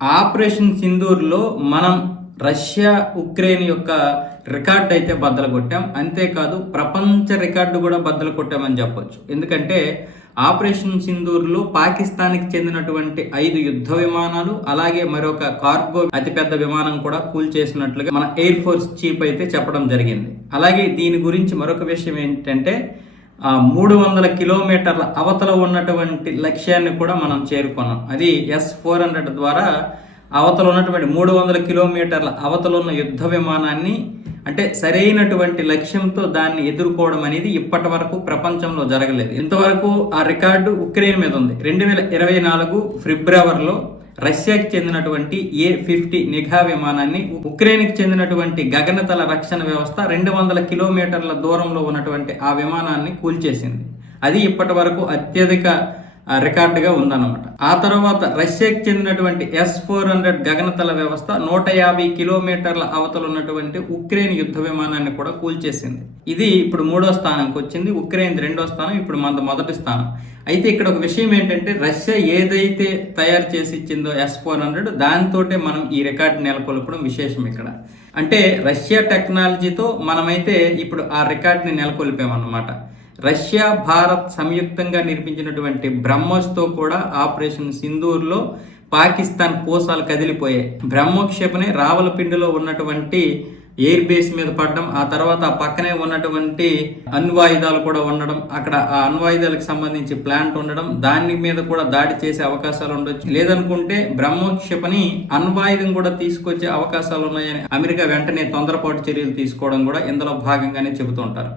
Operation సింధూర్లో మనం Russia Ukraine యొక్క record అయితే బద్దలు కొట్టాం. అంతేకాదు ప్రపంచ రికార్డు కూడా బద్దలు కొట్టామని చెప్పొచ్చు. ఎందుకంటే ఆపరేషన్ సింధూర్లో పాకిస్తాన్కి చెందినటువంటి ఐదు యుద్ధ విమానాలు అలాగే మరొక కార్గో అతిపెద్ద విమానం కూడా కూల్ చేసినట్లుగా మన ఎయిర్ ఫోర్స్ చీఫ్ అయితే చెప్పడం జరిగింది. అలాగే దీని గురించి మరొక విషయం ఏంటంటే ఆ మూడు వందల కిలోమీటర్ల అవతల ఉన్నటువంటి లక్ష్యాన్ని కూడా మనం చేరుకున్నాం. అది ఎస్ ఫోర్ హండ్రెడ్ ద్వారా అవతల ఉన్నటువంటి మూడు వందల కిలోమీటర్ల అవతల ఉన్న యుద్ధ విమానాన్ని అంటే సరైనటువంటి లక్ష్యంతో దాన్ని ఎదుర్కోవడం అనేది ఇప్పటి వరకు ప్రపంచంలో జరగలేదు. ఇంతవరకు ఆ రికార్డు ఉక్రెయిన్ మీద ఉంది. రెండు వేల ఇరవై నాలుగు ఫిబ్రవరిలో రష్యాకి చెందినటువంటి ఏ ఫిఫ్టీ నిఘా విమానాన్ని ఉక్రెయిన్కి చెందినటువంటి గగనతల రక్షణ వ్యవస్థ రెండు వందల కిలోమీటర్ల దూరంలో ఉన్నటువంటి ఆ విమానాన్ని కూల్చేసింది. అది ఇప్పటి వరకు అత్యధిక రికార్డుగా ఉందన్నమాట. ఆ తర్వాత రష్యాకి చెందినటువంటి ఎస్ ఫోర్ హండ్రెడ్ గగనతల వ్యవస్థ నూట యాభై కిలోమీటర్ల అవతల ఉన్నటువంటి ఉక్రెయిన్ యుద్ధ విమానాన్ని కూడా కూల్చేసింది. ఇది ఇప్పుడు మూడో స్థానంకి వచ్చింది. ఉక్రెయిన్ రెండో స్థానం ఇప్పుడు మన మొదటి స్థానం. అయితే ఇక్కడ ఒక విషయం ఏంటంటే రష్యా ఏదైతే తయారు చేసి ఇచ్చిందో ఎస్ ఫోర్ హండ్రెడ్ దాంతోటే మనం ఈ రికార్డు నెలకొల్పడం విశేషం ఇక్కడ. అంటే రష్యా టెక్నాలజీతో మనమైతే ఇప్పుడు ఆ రికార్డుని నెలకొల్పామన్నమాట. రష్యా భారత్ సంయుక్తంగా నిర్మించినటువంటి బ్రహ్మోస్తో కూడా ఆపరేషన్ సింధూర్లో పాకిస్తాన్ కోసాలు కదిలిపోయాయి. బ్రహ్మోక్షేపణి రావలపిండిలో ఉన్నటువంటి ఎయిర్ బేస్ మీద పడడం ఆ తర్వాత ఆ పక్కనే ఉన్నటువంటి అణ్వాయుధాలు కూడా ఉండడం అక్కడ ఆ అణ్వాయుధాలకు సంబంధించి ప్లాంట్ ఉండడం దాని మీద కూడా దాడి చేసే అవకాశాలు ఉండొచ్చు. లేదనుకుంటే బ్రహ్మోక్షిపని అణ్వాయుధం కూడా తీసుకొచ్చే అవకాశాలు ఉన్నాయని అమెరికా వెంటనే తొందరపాటు చర్యలు తీసుకోవడం కూడా ఇందులో భాగంగానే చెబుతుంటారు